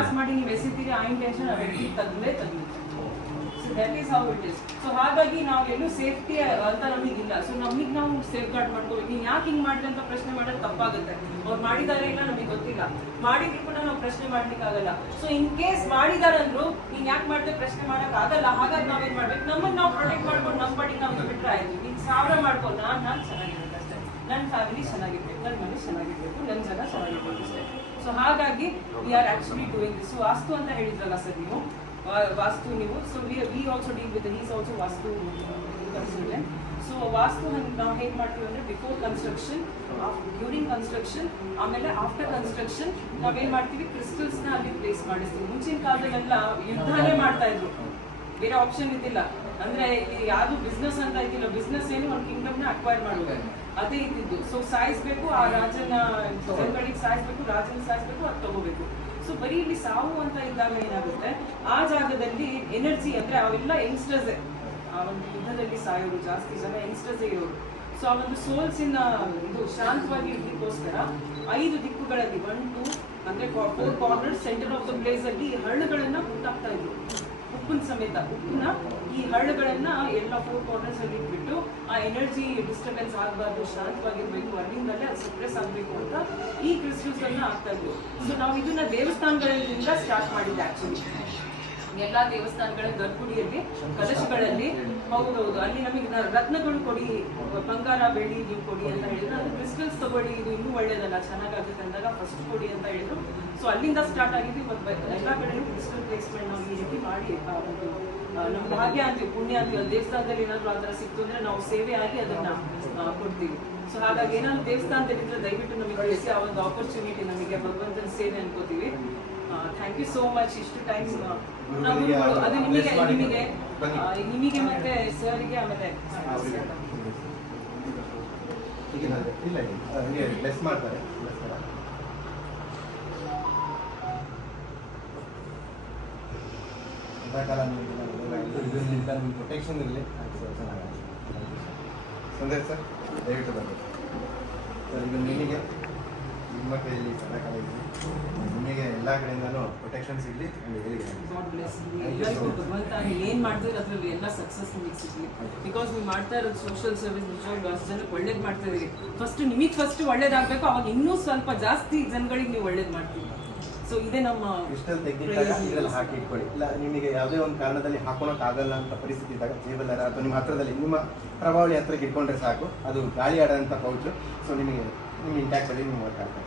Pass ಮಾಡಿ ನೀವು ಎಸಿತೀರಿ ಆ ಇಂಟೆನ್ಷನ್ ಆ ವ್ಯಕ್ತಿ ತೆಗೆದುತ್ತೆ. So that is how it is. So ಹಾಗಾಗಿ ನಾವು ಎಲ್ಲೂ ಸೇಫ್ಟಿ ಅಂತ ನಮಗಿಲ್ಲ. ಸೊ ನಮಗೆ ನಾವು ಸೇಫ್ ಗಾರ್ಡ್ ಮಾಡ್ಕೋಬೇಕು. ನೀವು ಯಾಕೆ ಹಿಂಗೆ ಮಾಡಿದ್ರೆ ಅಂತ ಪ್ರಶ್ನೆ ಮಾಡೋದು ತಪ್ಪಾಗುತ್ತೆ. ಅವ್ರು ಮಾಡಿದ್ದಾರೆ ಇಲ್ಲ ನಮಗೆ ಗೊತ್ತಿಲ್ಲ, ಮಾಡಿದ್ರು ಕೂಡ ನಾವು ಪ್ರಶ್ನೆ ಮಾಡ್ಲಿಕ್ಕಾಗಲ್ಲ. ಸೊ ಇನ್ ಕೇಸ್ ಮಾಡಿದಾರೆ ಅಂದ್ರು ನೀನ್ ಯಾಕೆ ಮಾಡಿದ್ರೆ ಪ್ರಶ್ನೆ ಮಾಡಕ್ ಆಗಲ್ಲ. ಹಾಗಾಗಿ ನಾವೇನ್ ಮಾಡ್ಬೇಕು, ನಮ್ಮನ್ನ ನಾವು ಪ್ರೊಟೆಕ್ಟ್ ಮಾಡ್ಕೊಂಡು ನಮ್ಮ ಪಾಡಿಗೆ ನಾವು ಬಿಟ್ರೆ ಆಯ್ತು. ನೀನ್ 1000 ಮಾಡ್ಕೊಂಡು ನಾನು ಚೆನ್ನಾಗಿರ್ಬೇಕು ಅಷ್ಟೇ, ನನ್ನ ಫ್ಯಾಮಿಲಿ ಚೆನ್ನಾಗಿರ್ಬೇಕು, ನನ್ನ ಮನೆ ಚೆನ್ನಾಗಿರ್ಬೇಕು, ನನ್ನ ಜನ ಚೆನ್ನಾಗಿರ್ಬೇಕು ಅಷ್ಟೇ. ಸೊ ಹಾಗಾಗಿ we are actually doing this. Vastu ಅಂತ ಹೇಳಿದ್ರಲ್ಲ ಸರ್ ನೀವು, ವಾಸ್ತು ನೀವು. So we also deal with he's also vastu consultant. So vastu ನಾವು ಹೇಗೆ ಮಾಡ್ತೀವಿ ಅಂದರೆ ಬಿಫೋರ್ ಕನ್ಸ್ಟ್ರಕ್ಷನ್, ಡ್ಯೂರಿಂಗ್ ಕನ್ಸ್ಟ್ರಕ್ಷನ್, ಆಮೇಲೆ ಆಫ್ಟರ್ ಕನ್ಸ್ಟ್ರಕ್ಷನ್ ನಾವೇನು ಮಾಡ್ತೀವಿ, ಕ್ರಿಸ್ಟಲ್ಸ್ನ ಅಲ್ಲಿ ಪ್ಲೇಸ್ ಮಾಡಿಸ್ತೀವಿ. ಮುಂಚಿನ ಕಾಲದಲ್ಲೆಲ್ಲ ಯುದ್ಧನೇ ಮಾಡ್ತಾ ಇದ್ರು, ಬೇರೆ ಆಪ್ಷನ್ ಇದ್ದಿಲ್ಲ. ಅಂದರೆ ಯಾವುದು ಬಿಸ್ನೆಸ್ ಅಂತ ಇದ್ದಿಲ್ಲ. ಬಿಸ್ನೆಸ್ ಏನು ಒಂದು ಕಿಂಗ್ಡಮ್ನ ಅಕ್ವೈರ್ ಮಾಡೋದು ಅದೇ ಇದ್ದಿದ್ದು. ಸೊ ಸಾಯಿಸ್ಬೇಕು, ಆ ರಾಜನ ಜನಗಳಿಗೆ ಸಾಯಿಸ್ಬೇಕು, ರಾಜನ ಸಾಯಿಸ್ಬೇಕು, ಅದು ತಗೋಬೇಕು. ಸೊ ಬರೀ ಇಲ್ಲಿ ಸಾವು ಅಂತ ಇದ್ದಾಗ ಏನಾಗುತ್ತೆ, ಆ ಜಾಗದಲ್ಲಿ ಎನರ್ಜಿ ಅಂದರೆ ಅವೆಲ್ಲ ಯಂಗ್ಸ್ಟರ್ಸೇ ಆ ಒಂದು ಯುದ್ಧದಲ್ಲಿ ಸಾಯೋರು, ಜಾಸ್ತಿ ಜನ ಯಂಗ್ಸ್ಟರ್ಸೇ ಇರೋರು. ಸೊ ಆ ಒಂದು ಸೋಲ್ಸಿನ ಇದು ಶಾಂತವಾಗಿ ಇರ್ಲಿಕ್ಕೋಸ್ಕರ 5 ದಿಕ್ಕುಗಳಲ್ಲಿ 1, 2 ಅಂದರೆ 4 corners centre of the place ಅಲ್ಲಿ ಹಳ್ಳುಗಳನ್ನ ಹುಟ್ಟಾಕ್ತಾ ಇದ್ರು. ಉಪ್ಪಿನ ಸಮೇತ ಉಪ್ಪನ್ನ ಈ ಹಳ್ಳುಗಳನ್ನ ಎಲ್ಲ 4 ಕಾರ್ನರ್ಸ್ ಅಲ್ಲಿ ಇಟ್ಬಿಟ್ಟು ಆ ಎನರ್ಜಿ ಡಿಸ್ಟರ್ಬೆನ್ಸ್ ಆಗಬಾರ್ದು, ಶಾಂತವಾಗಿರ್ಬೇಕು, ಅಲ್ಲಿಂದಲೇ ಅದು ಸಪ್ರೆಸ್ ಆಗಬೇಕು ಅಂತ ಈ ಕ್ರಿಸ್ಟಲ್ಸ್ ಅನ್ನ ಹಾಕ್ತಾ ಇದ್ರು. ಸೊ ನಾವು ಇದನ್ನ ದೇವಸ್ಥಾನಗಳಿಂದ ಸ್ಟಾರ್ಟ್ ಮಾಡಿದ್ದೆ ಆಕ್ಚುಲಿ. ಎಲ್ಲ ದೇವಸ್ಥಾನಗಳ ಗರ್ಭಗುಡಿಯಲ್ಲಿ ಕಲಶಗಳಲ್ಲಿ ಹೌದೌದು ಅಲ್ಲಿ ನಮಗೆ ರತ್ನಗಳು ಕೊಡಿ, ಬಂಗಾರ ಬೆಳ್ಳಿ ನೀವು ಕೊಡಿ ಅಂತ ಹೇಳಿದ್ರು. ಅದು ಕ್ರಿಸ್ಟಲ್ಸ್ ತಗೊಳ್ಳಿ, ಇದು ಇನ್ನೂ ಒಳ್ಳೇದಲ್ಲ, ಚೆನ್ನಾಗಾಗುತ್ತೆ ಅಂದಾಗ ಫಸ್ಟ್ ಕೊಡಿ ಅಂತ ಹೇಳಿದ್ರು. ಸೊ ಅಲ್ಲಿಂದ ಸ್ಟಾರ್ಟ್ ಆಗಿದ್ದು. ಇವತ್ತು ಎಲ್ಲ ಕಡೆಯೂ ಕ್ರಿಸ್ಟಲ್ ಪ್ಲೇಸ್ಮೆಂಟ್ ನಾವು ಈ ರೀತಿ ಮಾಡಿ ನಮ್ಗೆ ಭಾಗ್ಯ ಅಂತೀವಿ, ಪುಣ್ಯ ಅಂತೀವಿ. ದೇವಸ್ಥಾನದಲ್ಲಿ ಏನಾದರೂ ಆ ಥರ ಸಿಕ್ತು ಅಂದರೆ ನಾವು ಸೇವೆ ಆಗಿ ಅದನ್ನು ಕೊಡ್ತೀವಿ. ಸೊ ಹಾಗಾಗಿ ಏನಾದ್ರು ದೇವಸ್ಥಾನದಲ್ಲಿ ಇದ್ರೆ ದಯವಿಟ್ಟು ನಮಗೆ ತಿಳಿಸಿ, ಆ ಒಂದು ಆಪರ್ಚುನಿಟಿ ನಮಗೆ ಭಗವಂತನ ಸೇವೆ ಅನ್ಕೋತೀವಿ. Thank you so much. ಇಷ್ಟು ಟೈಮ್ ಅದು ನಿಮಗೆ ಮತ್ತೆ ಸರ್ಗೆ ಆಮೇಲೆ ಪ್ರೊಟೆಕ್ಷನ್ ಇರಲಿ. ಸಂದೇಶ್ ಸರ್ ದಯವಿಟ್ಟು ಬನ್ನಿ ಸರ್. ಈಗ ನಿಮಗೆ ನಿಮ್ಮ ಕೈಯಲ್ಲಿ ಸದಾಕಾಲ ಇದೆ, ನಿಮಗೆ ಎಲ್ಲ ಕಡೆಯಿಂದನೂ ಪ್ರೊಟೆಕ್ಷನ್ ಸಿಗಲಿ. ಏನ್ ಮಾಡ್ತೀವಿ ಅದ್ರಲ್ಲಿ ಎಲ್ಲ ಸಕ್ಸಸ್ ನಿಮಗೆ ಸಿಗಲಿ. ಬಿಕಾಸ್ ನೀವು ಮಾಡ್ತಾ ಇರೋದು ಸೋಷಿಯಲ್ ಸರ್ವಿಸ್ ನಿಜವಾಗ್ಲೂ ಅಷ್ಟು ಜನಕ್ಕೆ ಒಳ್ಳೇದು ಮಾಡ್ತಾ ಇದೀವಿ. ಫಸ್ಟ್ ನಿಮಗೆ ಫಸ್ಟ್ ಒಳ್ಳೇದಾಗಬೇಕು, ಅವಾಗ ಇನ್ನೂ ಸ್ವಲ್ಪ ಜಾಸ್ತಿ ಜನಗಳಿಗೆ ನೀವು ಒಳ್ಳೇದು ಮಾಡ್ತೀವಿ. ಸೊ ಇದೇ ನಮ್ಮ ಕ್ರಿಸ್ಟಲ್ ತೆಗೆದಾಗ ಇದರಲ್ಲಿ ಹಾಕಿ ಇಟ್ಕೊಳ್ಳಿ. ಇಲ್ಲ ನಿಮಗೆ ಯಾವುದೇ ಒಂದು ಕಾರಣದಲ್ಲಿ ಹಾಕೊಳಕ್ ಆಗಲ್ಲ ಅಂತ ಪರಿಸ್ಥಿತಿ ಇದ್ದಾಗ ಜೇಬಲ್ ಅಥವಾ ನಿಮ್ಮ ಹತ್ರದಲ್ಲಿ ನಿಮ್ಮ ಪ್ರಭಾವಳಿ ಹತ್ರಕ್ಕೆ ಇಟ್ಕೊಂಡ್ರೆ ಸಾಕು, ಅದು ಗಾಳಿ ಆಡೋಂಥ ಪೌಚು. ಸೊ ನಿಮಗೆ ಇಂಟ್ಯಾಕ್ಟ್ ಅಲ್ಲಿ ನೀವು ವರ್ಕ್ ಆಗ್ತದೆ.